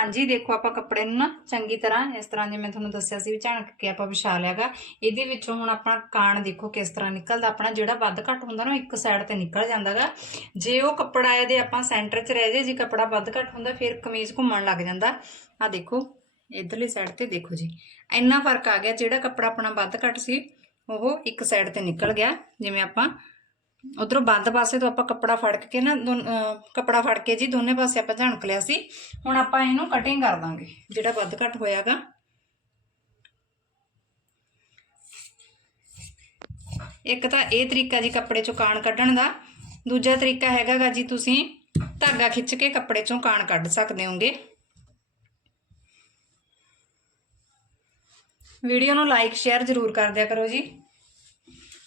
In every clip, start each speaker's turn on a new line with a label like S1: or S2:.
S1: ਹਾਂਜੀ, ਦੇਖੋ ਆਪਾਂ ਕੱਪੜੇ ਨੂੰ ਨਾ ਚੰਗੀ ਤਰ੍ਹਾਂ ਇਸ ਤਰ੍ਹਾਂ ਜਿਵੇਂ ਤੁਹਾਨੂੰ ਦੱਸਿਆ ਸੀ ਵੀ ਝਣਕ ਕੇ ਆਪਾਂ ਵਿਛਾ ਲਿਆਗਾ ਇਹਦੇ ਵਿੱਚੋਂ ਹੁਣ ਆਪਣਾ ਕਾਣ ਦੇਖੋ ਕਿਸ ਤਰ੍ਹਾਂ ਨਿਕਲਦਾ, ਆਪਣਾ ਜਿਹੜਾ ਵੱਧ ਘੱਟ ਹੁੰਦਾ ਨਾ ਇੱਕ ਸਾਈਡ ਤੇ ਨਿਕਲ ਜਾਂਦਾਗਾ ਜੇ ਉਹ ਕੱਪੜਾ ਇਹਦੇ ਆਪਾਂ ਸੈਂਟਰ 'ਚ ਰਹਿ ਜੇ ਜੇ ਕੱਪੜਾ ਵੱਧ ਘੱਟ ਹੁੰਦਾ ਫਿਰ ਕਮੀਜ਼ ਘੁੰਮਣ ਲੱਗ ਜਾਂਦਾ। ਆ ਦੇਖੋ, ਇਧਰਲੀ ਸਾਈਡ ਤੇ ਦੇਖੋ ਜੀ, ਇੰਨਾ ਫ਼ਰਕ ਆ ਗਿਆ, ਜਿਹੜਾ ਕੱਪੜਾ ਆਪਣਾ ਵੱਧ ਘੱਟ ਸੀ, ਉਹ ਇੱਕ ਸਾਈਡ ਤੇ ਨਿਕਲ ਗਿਆ, ਜਿਵੇਂ ਆਪਾਂ ਉਧਰੋਂ ਬੰਦ ਪਾਸੇ ਤੋਂ ਆਪਾਂ ਕੱਪੜਾ ਫੜ ਕੇ ਨਾ ਕੱਪੜਾ ਫੜ ਕੇ ਜੀ ਦੋਨੇ ਪਾਸੇ ਆਪਾਂ ਝਣਕ ਲਿਆ ਸੀ। ਹੁਣ ਆਪਾਂ ਇਹਨੂੰ ਕਟਿੰਗ ਕਰ ਦਾਂਗੇ, ਜਿਹੜਾ ਵੱਧ ਘੱਟ ਹੋਇਆਗਾ। ਇੱਕ ਤਾਂ ਇਹ ਤਰੀਕਾ ਜੀ ਕੱਪੜੇ ਚੋਂ ਕਾਣ ਕੱਢਣ ਦਾ। ਦੂਜਾ ਤਰੀਕਾ ਹੈਗਾਗਾ ਜੀ ਤੁਸੀਂ ਧਾਗਾ ਖਿੱਚ ਕੇ ਕੱਪੜੇ ਚੋਂ ਕਾਣ ਕੱਢ ਸਕਦੇ ਹੋਗੇ। ਵੀਡੀਓ ਨੂੰ ਲਾਈਕ ਸ਼ੇਅਰ ਜ਼ਰੂਰ ਕਰ ਦਿਆ ਕਰੋ ਜੀ।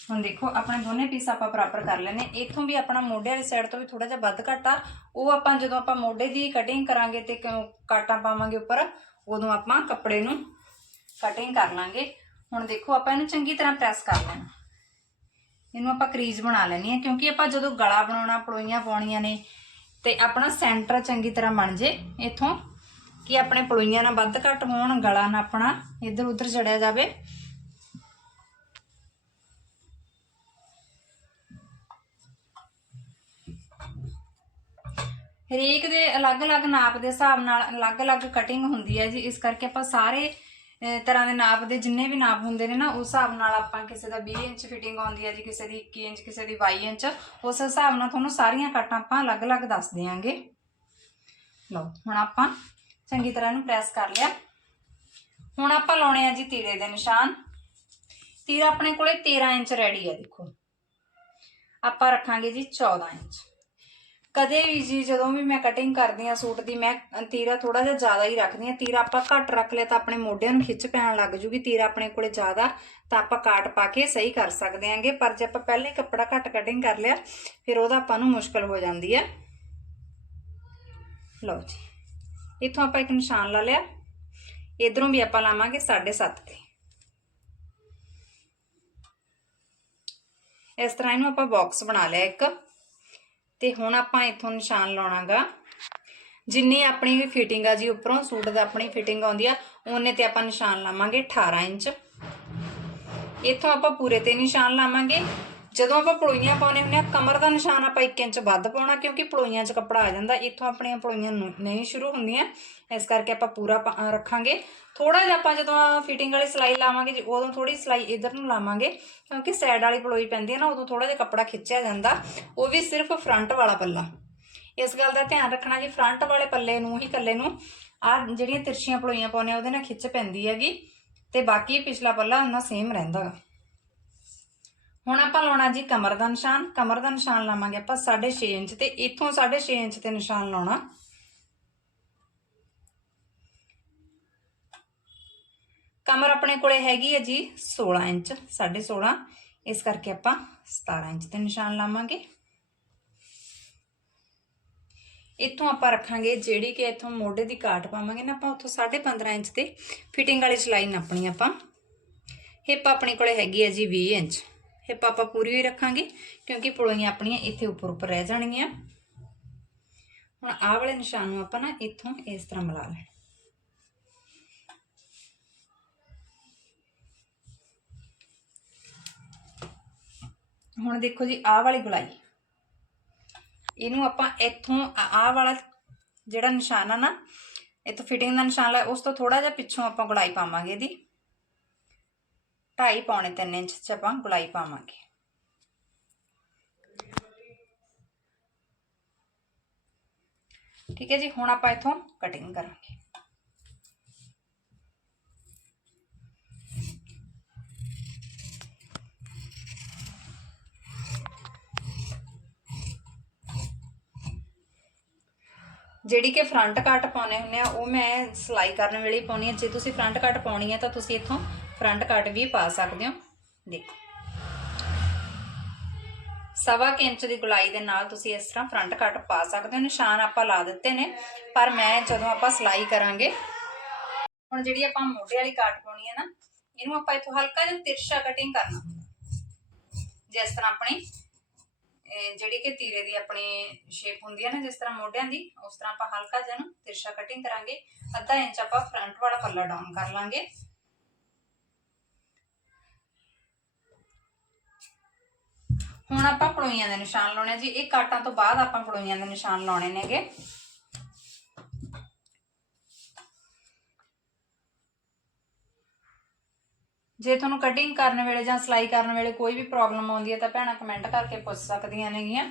S1: ਹੁਣ ਦੇਖੋ, ਆਪਣੇ ਦੋਨੇ ਪੀਸ ਆਪਾਂ ਬਰਾਬਰ ਕਰ ਲੈਨੇ ਇੱਥੋਂ ਵੀ ਆਪਣਾ ਮੋਢੇ ਵਾਲੀ ਸਾਈਡ ਤੋਂ ਵੀ ਥੋੜਾ ਜਿਹਾ ਵੱਧ ਘੱਟ ਆ। ਉਹ ਆਪਾਂ ਜਦੋਂ ਆਪਾਂ ਮੋਢੇ ਦੀ ਕਟਿੰਗ ਕਰਾਂਗੇ ਤੇ ਕਾਟਾਂ ਪਾਵਾਂਗੇ ਉੱਪਰ, ਉਦੋਂ ਆਪਾਂ ਕੱਪੜੇ ਨੂੰ ਕਟਿੰਗ ਕਰ ਲਾਂਗੇ। ਹੁਣ ਦੇਖੋ, ਆਪਾਂ ਇਹਨੂੰ ਚੰਗੀ ਤਰ੍ਹਾਂ ਪ੍ਰੈਸ ਕਰ ਲੈਣਾ। ਇਹਨੂੰ ਆਪਾਂ ਕਰੀਜ਼ ਬਣਾ ਲੈਣੀ ਹੈ, ਕਿਉਂਕਿ ਆਪਾਂ ਜਦੋਂ ਗਲਾ ਬਣਾਉਣਾ, ਪਲੋਈਆਂ ਪਾਉਣੀਆਂ ਨੇ, ਤੇ ਆਪਣਾ ਸੈਂਟਰ ਚੰਗੀ ਤਰ੍ਹਾਂ ਬਣ ਜੇ ਇਥੋਂ, ਕਿ ਆਪਣੇ ਪਲੋਈਆਂ ਨਾ ਵੱਧ ਘੱਟ ਹੋਣ, ਗਲਾ ਨਾ ਆਪਣਾ ਇੱਧਰ ਉੱਧਰ ਚੜਿਆ ਜਾਵੇ। ਹਰੇਕ ਦੇ ਅਲੱਗ-ਅਲੱਗ ਨਾਪ ਦੇ ਹਿਸਾਬ ਨਾਲ ਅਲੱਗ-ਅਲੱਗ ਕਟਿੰਗ ਹੁੰਦੀ ਹੈ ਜੀ। ਇਸ ਕਰਕੇ ਆਪਾਂ ਸਾਰੇ ਤਰ੍ਹਾਂ ਦੇ ਨਾਪ ਦੇ ਜਿੰਨੇ ਵੀ ਨਾਪ ਹੁੰਦੇ ਨੇ ਨਾ, ਉਸ ਹਿਸਾਬ ਨਾਲ ਆਪਾਂ ਕਿਸੇ ਦਾ 20 ਇੰਚ ਫਿਟਿੰਗ ਆਉਂਦੀ ਹੈ ਜੀ, ਕਿਸੇ ਦੀ 21 ਇੰਚ, ਕਿਸੇ ਦੀ 22 ਇੰਚ, ਉਸ ਹਿਸਾਬ ਨਾਲ ਤੁਹਾਨੂੰ ਸਾਰੀਆਂ ਕੱਟਾਂ ਆਪਾਂ ਅਲੱਗ-ਅਲੱਗ ਦੱਸ ਦਿਆਂਗੇ। ਲਓ, ਹੁਣ ਆਪਾਂ ਚੰਗੀ ਤਰ੍ਹਾਂ ਇਹਨੂੰ ਪ੍ਰੈਸ ਕਰ ਲਿਆ। ਹੁਣ ਆਪਾਂ ਲਾਉਣੇ ਆ ਜੀ ਤੀਰੇ ਦੇ ਨਿਸ਼ਾਨ। ਤੀਰਾ ਆਪਣੇ ਕੋਲੇ 13 ਇੰਚ ਰੈਡੀ ਹੈ, ਦੇਖੋ। ਆਪਾਂ ਰੱਖਾਂਗੇ ਜੀ 14 ਇੰਚ। ਕਦੇ ਵੀ ਜੀ, ਜਦੋਂ ਵੀ ਮੈਂ ਕਟਿੰਗ ਕਰਦੀ ਆ ਸੂਟ ਦੀ, ਮੈਂ ਤੀਰਾ ਥੋੜਾ ਜਿਹਾ ਜ਼ਿਆਦਾ ਹੀ ਰੱਖਦੀ ਆ ਤੀਰਾ ਆਪਾਂ ਘੱਟ ਰੱਖ ਲਿਆ ਤਾਂ ਆਪਣੇ ਮੋਢਿਆਂ ਨੂੰ ਖਿੱਚ ਪੈਣ ਲੱਗ ਜੂਗੀ। ਤੀਰਾ ਆਪਣੇ ਕੋਲੇ ਜ਼ਿਆਦਾ ਤਾਂ ਆਪਾਂ ਕਾਟ ਪਾ ਕੇ ਸਹੀ ਕਰ ਸਕਦੇ ਆਂਗੇ ਪਰ ਜੇ ਆਪਾਂ ਪਹਿਲੇ ਹੀ ਕੱਪੜਾ ਘੱਟ ਕਟਿੰਗ ਕਰ ਲਿਆ, ਫਿਰ ਉਹਦਾ ਆਪਾਂ ਨੂੰ ਮੁਸ਼ਕਲ ਹੋ ਜਾਂਦੀ ਹੈ। ਲਓ ਜੀ, ਇੱਥੋਂ ਆਪਾਂ ਇੱਕ ਨਿਸ਼ਾਨ ਲਾ ਲਿਆ। ਇਧਰੋਂ ਵੀ ਆਪਾਂ ਲਾਵਾਂਗੇ 7.5 ਤੇ। ਇਸ ਤਰ੍ਹਾਂ ਇਹਨੂੰ ਆਪਾਂ ਬਾਕਸ ਬਣਾ ਲਿਆ ਇੱਕ। ਤੇ ਹੁਣ ਆਪਾਂ ਇੱਥੋਂ ਨਿਸ਼ਾਨ ਲਾਉਣਾਗਾ। ਜਿੰਨੀ ਆਪਣੀ ਵੀ ਫਿਟਿੰਗ ਆ ਜੀ, ਉੱਪਰੋਂ ਸੂਟ ਦਾ ਆਪਣੀ ਫਿਟਿੰਗ ਆਉਂਦੀ ਆ, ਉਹਨੇ ਤੇ ਆਪਾਂ ਨਿਸ਼ਾਨ ਲਾਵਾਂਗੇ 18 ਇੰਚ। ਇੱਥੋਂ ਆਪਾਂ ਪੂਰੇ ਤੇ ਨਿਸ਼ਾਨ ਲਾਵਾਂਗੇ। ਜਦੋਂ ਆਪਾਂ ਪਲੋਈਆਂ ਪਾਉਣੇ ਹੁੰਦੇ ਆ ਕਮਰ ਦਾ ਨਿਸ਼ਾਨ ਆਪਾਂ 1 ਇੰਚ ਵੱਧ ਪਾਉਣਾ, ਕਿਉਂਕਿ ਪਲੋਈਆਂ 'ਚ ਕੱਪੜਾ ਆ ਜਾਂਦਾ, ਇੱਥੋਂ ਆਪਣੀਆਂ ਪਲੋਈਆਂ ਨੂੰ- ਨਹੀਂ ਸ਼ੁਰੂ ਹੁੰਦੀਆਂ। ਇਸ ਕਰਕੇ ਆਪਾਂ ਪੂਰਾ ਪਾ- ਰੱਖਾਂਗੇ। ਥੋੜਾ ਜਿਹਾ ਆਪਾਂ ਜਦੋਂ ਫਿਟਿੰਗ ਵਾਲੀ ਸਿਲਾਈ ਲਾਵਾਂਗੇ, ਜੀ ਉਦੋਂ ਥੋੜੀ ਸਿਲਾਈ ਇਧਰ ਨੂੰ ਲਾਵਾਂਗੇ, ਕਿਉਂਕਿ ਸਾਈਡ ਵਾਲੀ ਪਲੋਈ ਪੈਂਦੀ ਹੈ ਨਾ, ਉਦੋਂ ਥੋੜਾ ਜਿਹਾ ਕੱਪੜਾ ਖਿੱਚਿਆ ਜਾਂਦਾ। ਉਹ ਵੀ ਸਿਰਫ ਫਰੰਟ ਵਾਲਾ ਪੱਲਾ। ਇਸ ਗੱਲ ਦਾ ਧਿਆਨ ਰੱਖਣਾ ਜੀ ਫਰੰਟ ਵਾਲੇ ਪੱਲੇ ਨੂੰ ਹੀ ਕੱਲੇ ਨੂੰ ਆ ਜਿਹੜੀਆਂ ਤਿਰਛੀਆਂ ਪਲੋਈਆਂ ਪਾਉਨੇ ਆ ਉਹਦੇ ਨਾਲ ਖਿੱਚ ਪੈਂਦੀ ਹੈਗੀ। ਤੇ ਬਾਕੀ ਪਿਛਲਾ ਪੱਲਾ ਉਹਨਾਂ ਸੇਮ ਰਹਿੰਦਾ। ਗਾ ਹੁਣ ਆਪਾਂ ਲਾਉਣਾ ਜੀ ਕਮਰ ਦਾ ਨਿਸ਼ਾਨ। ਕਮਰ ਦਾ ਨਿਸ਼ਾਨ ਲਾਵਾਂਗੇ ਆਪਾਂ 6.5 ਇੰਚ ਤੇ। ਇੱਥੋਂ 6.5 ਇੰਚ ਤੇ ਨਿਸ਼ਾਨ ਲਾਉਣਾ। ਕਮਰ ਆਪਣੇ ਕੋਲੇ ਹੈਗੀ ਹੈ ਜੀ 16 ਇੰਚ 16.5 ਇਸ ਕਰਕੇ ਆਪਾਂ 17 ਇੰਚ ਤੇ ਨਿਸ਼ਾਨ ਲਾਵਾਂਗੇ। ਇੱਥੋਂ ਆਪਾਂ ਰੱਖਾਂਗੇ ਜਿਹੜੀ ਕਿ ਇੱਥੋਂ ਮੋਢੇ ਦੀ ਕਾਟ ਪਾਵਾਂਗੇ ਨਾ ਆਪਾਂ, ਉੱਥੋਂ 15.5 ਇੰਚ ਤੇ। ਫਿਟਿੰਗ ਵਾਲੀ ਸਲਾਈ ਨਾਪਣੀ ਆਪਾਂ। ਹਿੱਪ ਆਪਣੇ ਕੋਲੇ ਹੈਗੀ ਹੈ ਜੀ 20 ਇੰਚ। ਹਿੱਪ ਆਪਾਂ ਪੂਰੀ ਹੀ ਰੱਖਾਂਗੇ, ਕਿਉਂਕਿ ਪਲੋਈਆਂ ਆਪਣੀਆਂ ਇੱਥੇ ਉੱਪਰ ਉੱਪਰ ਰਹਿ ਜਾਣਗੀਆਂ। ਹੁਣ ਆਹ ਵਾਲੇ ਨਿਸ਼ਾਨ ਨੂੰ ਆਪਾਂ ਨਾ ਇੱਥੋਂ ਇਸ ਤਰ੍ਹਾਂ ਮਿਲਾ ਲੈਣਾ। ਹੁਣ ਦੇਖੋ ਜੀ, ਆਹ ਵਾਲੀ ਗੁਲਾਈ। ਇਹਨੂੰ ਆਪਾਂ ਇੱਥੋਂ ਆਹ ਵਾਲਾ ਜਿਹੜਾ ਨਿਸ਼ਾਨ ਆ ਨਾ, ਇੱਥੋਂ ਫਿਟਿੰਗ ਦਾ ਨਿਸ਼ਾਨ ਲਾ, ਉਸ ਤੋਂ ਥੋੜਾ ਜਿਹਾ ਪਿੱਛੋਂ ਆਪਾਂ ਗੁਲਾਈ ਪਾਵਾਂਗੇ ਇਹਦੀ। 2.5 ਪੌਣੇ 3 ਇੰਚ ਚ ਆਪਾਂ ਗੁਲਾਈ ਪਾਵਾਂਗੇ ਠੀਕ ਹੈ ਜੀ ਹੁਣ ਆਪਾਂ ਇਥੋਂ ਕਟਿੰਗ ਕਰਾਂਗੇ ਜਿਹੜੀ ਕਿ ਫਰੰਟ ਕੱਟ ਪਾਉਣੇ ਹੁੰਦੇ ਆ ਉਹ ਮੈਂ ਸਿਲਾਈ ਕਰਨ ਵੇਲੇ ਹੀ ਪਾਉਣੀ ਆ ਜੇ ਤੁਸੀਂ ਫਰੰਟ ਕੱਟ ਪਾਉਣੀ ਹੈ ਤਾਂ ਤੁਸੀਂ ਇੱਥੋਂ ਫਰੰਟ ਕੱਟ ਵੀ ਪਾ ਸਕਦੇ ਹੋ। ਦੇਖੋ। ਸਵਾ ਕੁ ਇੰਚ ਦੀ ਗੁਲਾਈ ਦੇ ਨਾਲ ਤੁਸੀਂ ਇਸ ਤਰ੍ਹਾਂ ਫਰੰਟ ਕੱਟ ਪਾ ਸਕਦੇ ਹੋ। ਨਿਸ਼ਾਨ ਆਪਾਂ ਲਾ ਦਿੱਤੇ ਨੇ, ਪਰ ਮੈਂ ਜਦੋਂ ਆਪਾਂ ਸਿਲਾਈ ਕਰਾਂਗੇ, ਹੁਣ ਜਿਹੜੀ ਆਪਾਂ ਮੋਢੇ ਵਾਲੀ ਕੱਟ ਪਾਉਣੀ ਹੈ ਨਾ, ਇਹਨੂੰ ਆਪਾਂ ਇੱਥੋਂ ਹਲਕਾ ਜਿਹਾ ਤਿਰਛਾ ਕਟਿੰਗ ਕਰਨਾ। ਹੁੰਦਾ ਜਿਸ ਤਰ੍ਹਾਂ ਆਪਣੀ ਜਿਹੜੀ ਕਿ ਤੀਰੇ ਦੀ ਆਪਣੀ ਸ਼ੇਪ ਹੁੰਦੀ ਹੈ ਨਾ, ਜਿਸ ਤਰ੍ਹਾਂ ਮੋਢਿਆਂ ਦੀ, ਉਸ ਤਰ੍ਹਾਂ ਆਪਾਂ ਹਲਕਾ ਜਿਹਾ ਨੂੰ ਤਿਰਛਾ ਕਟਿੰਗ ਕਰਾਂਗੇ। ਅੱਧਾ ਇੰਚ ਆਪਾਂ ਫਰੰਟ ਵਾਲਾ ਪੱਲਾ ਡਾਊਨ ਕਰ ਲਾਂਗੇ। ਹੁਣ ਆਪਾਂ ਪੜੋਈਆਂ ਦੇ ਨਿਸ਼ਾਨ ਲਾਉਣੇ ਆ ਜੀ। ਇਹ ਕਾਟਾਂ ਤੋਂ ਬਾਅਦ ਆਪਾਂ ਪੜੋਈਆਂ ਦੇ ਨਿਸ਼ਾਨ ਲਾਉਣੇ ਨੇਗੇ। ਜੇ ਤੁਹਾਨੂੰ ਕਟਿੰਗ ਕਰਨ ਵੇਲੇ ਜਾਂ ਸਿਲਾਈ ਕਰਨ ਵੇਲੇ ਕੋਈ ਵੀ ਪ੍ਰੋਬਲਮ ਆਉਂਦੀ ਹੈ ਤਾਂ ਭੈਣਾਂ ਕਮੈਂਟ ਕਰਕੇ ਪੁੱਛ ਸਕਦੀਆਂ ਨੇਗੀਆਂ।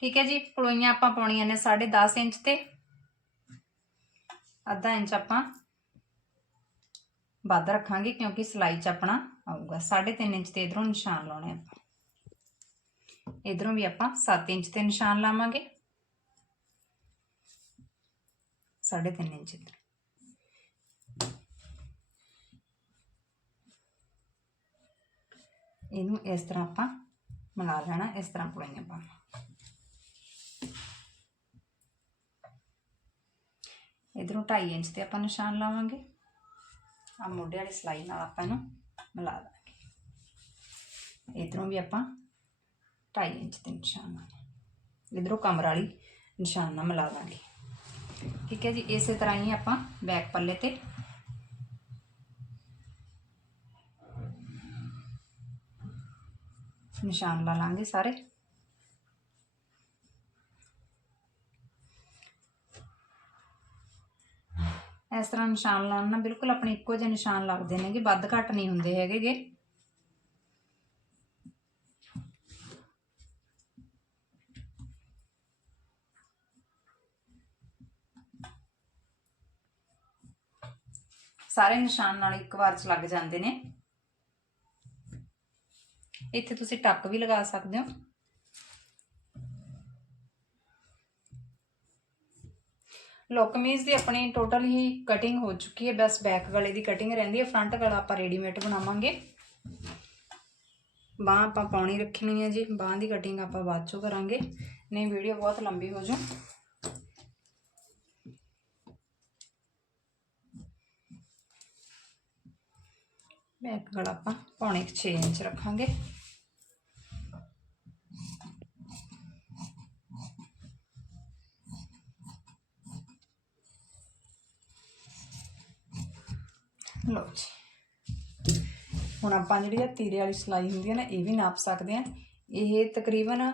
S1: ਠੀਕ ਹੈ ਜੀ ਪਲੋਈਆਂ ਆਪਾਂ ਪਾਉਣੀਆਂ ਨੇ 10.5 ਇੰਚ ਤੇ। ਅੱਧਾ ਇੰਚ ਆਪਾਂ ਵੱਧ ਰੱਖਾਂਗੇ ਕਿਉਂਕਿ ਸਿਲਾਈ 'ਚ ਆਪਣਾ ਆਊਗਾ। 3.5 ਇੰਚ ਤੇ ਇਧਰੋਂ ਨਿਸ਼ਾਨ ਲਾਉਣੇ ਆਪਾਂ। ਇਧਰੋਂ ਵੀ ਆਪਾਂ 7 ਇੰਚ ਤੇ ਨਿਸ਼ਾਨ ਲਾਵਾਂਗੇ। 3.5 ਇੰਚ ਇੱਧਰ। ਇਹਨੂੰ ਇਸ ਤਰ੍ਹਾਂ ਆਪਾਂ ਮਿਲਾ ਲੈਣਾ, ਇਸ ਤਰ੍ਹਾਂ ਪੜਾਈਆਂ ਪਾਵਾਂ ਇਧਰੋਂ 2.5 ਇੰਚ ਤੇ ਆਪਾਂ ਨਿਸ਼ਾਨ ਲਾਵਾਂਗੇ। ਆ ਮੋਢੇ ਵਾਲੀ ਸਲਾਈ ਨਾਲ ਆਪਾਂ ਇਹਨੂੰ ਮਿਲਾ ਦਾਂਗੇ। ਇਧਰੋਂ ਵੀ ਆਪਾਂ 2.5 ਇੰਚ ਦੇ ਨਿਸ਼ਾਨ ਲਾਵਾਂਗੇ ਇਧਰੋਂ ਕਮਰ ਵਾਲੀ ਨਿਸ਼ਾਨ ਨਾਲ ਮਿਲਾ ਦਾਂਗੇ। ਠੀਕ ਹੈ ਜੀ, ਇਸੇ ਤਰ੍ਹਾਂ ਹੀ ਆਪਾਂ ਬੈਕ ਪੱਲੇ ਤੇ ਨਿਸ਼ਾਨ ਲਾ ਲਾਂਗੇ ਸਾਰੇ। ਇਸ ਤਰ੍ਹਾਂ ਨਿਸ਼ਾਨ ਲਾਉਣ ਨਾਲ ਬਿਲਕੁਲ ਆਪਣੇ ਇੱਕੋ ਜਿਹੇ ਨਿਸ਼ਾਨ ਲੱਗਦੇ ਨੇਗੇ ਵੱਧ ਘੱਟ ਨਹੀਂ ਹੁੰਦੇ ਹੈਗੇਗੇ ਸਾਰੇ ਨਿਸ਼ਾਨ ਨਾਲ ਇੱਕ ਵਾਰ ਚ ਲੱਗ ਜਾਂਦੇ ਨੇ। ਇੱਥੇ ਤੁਸੀਂ ਟੱਕ ਵੀ ਲਗਾ ਸਕਦੇ ਹੋ। ਲੋ ਕਮੀਜ਼ ਦੀ ਆਪਣੀ ਟੋਟਲ ਹੀ ਕਟਿੰਗ ਹੋ ਚੁੱਕੀ ਹੈ। ਬਸ ਬੈਕ ਗਲੇ ਦੀ ਕਟਿੰਗ ਰਹਿੰਦੀ ਹੈ। ਫਰੰਟ ਗਲਾ ਆਪਾਂ ਰੈਡੀਮੇਡ ਬਣਾਵਾਂਗੇ। ਬਾਹ ਆਪਾਂ ਪਾਉਣੀ ਰੱਖਣੀ ਹੈ ਜੀ। ਬਾਹ ਦੀ ਕਟਿੰਗ ਆਪਾਂ ਬਾਅਦ ਚੋਂ ਕਰਾਂਗੇ। ਨਹੀਂ ਵੀਡੀਓ ਬਹੁਤ ਲੰਬੀ ਹੋ ਜੂ ਬੈਕ ਗਲਾ ਆਪਾਂ ਪੌਣੇ 6 ਇੰਚ ਰੱਖਾਂਗੇ। ਲਓ ਜੀ। ਹੁਣ ਆਪਾਂ ਜਿਹੜੀ ਆ ਤੀਰੇ ਵਾਲੀ ਸਿਲਾਈ ਹੁੰਦੀ ਹੈ ਨਾ, ਇਹ ਵੀ ਨਾਪ ਸਕਦੇ ਆ। ਇਹ ਤਕਰੀਬਨ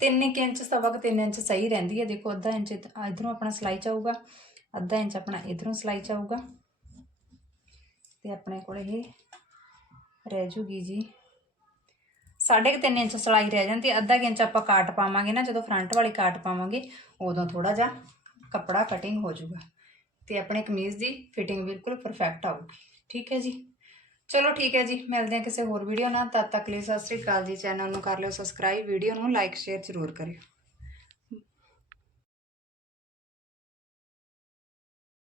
S1: 3 ਇੰਚ, ਸਵਾ ਕੁ 3 ਇੰਚ ਸਹੀ ਰਹਿੰਦੀ ਹੈ ਦੇਖੋ, ਅੱਧਾ ਇੰਚ ਇਧਰੋਂ ਆਪਣਾ ਸਿਲਾਈ ਚਾਊਗਾ ਅੱਧਾ ਇੰਚ ਆਪਣਾ ਇਧਰੋਂ ਸਿਲਾਈ ਚਾਊਗਾ ਤੇ ਆਪਣੇ ਕੋਲ ਇਹ ਰਹਿ ਜੂਗੀ ਜੀ। ਸਾਢੇ ਕੁ 3 ਇੰਚ ਸਿਲਾਈ ਰਹਿ ਜਾਂਦੀ ਅੱਧਾ ਕੁ ਇੰਚ ਆਪਾਂ ਕਾਟ ਪਾਵਾਂਗੇ ਨਾ, ਜਦੋਂ ਫਰੰਟ ਵਾਲੀ ਕਾਟ ਪਾਵਾਂਗੇ, ਉਦੋਂ ਥੋੜਾ ਜਿਹਾ ਕੱਪੜਾ ਕਟਿੰਗ ਹੋ ਜਾਊਗਾ ਤੇ ਆਪਣੇ ਕਮੀਜ਼ ਦੀ ਫਿਟਿੰਗ ਬਿਲਕੁਲ ਪਰਫੈਕਟ ਆਊਗੀ। ਠੀਕ ਹੈ ਜੀ। ਚਲੋ ਠੀਕ ਹੈ ਜੀ, ਮਿਲਦੇ ਹਾਂ ਕਿਸੇ ਹੋਰ ਵੀਡੀਓ ਨਾਲ। ਤਦ ਤੱਕ ਲਈ ਸਤਿ ਸ੍ਰੀ ਅਕਾਲ ਜੀ। ਚੈਨਲ ਨੂੰ ਕਰ ਲਿਓ ਸਬਸਕ੍ਰਾਈਬ ਵੀਡੀਓ ਨੂੰ ਲਾਈਕ ਸ਼ੇਅਰ ਜ਼ਰੂਰ ਕਰਿਓ।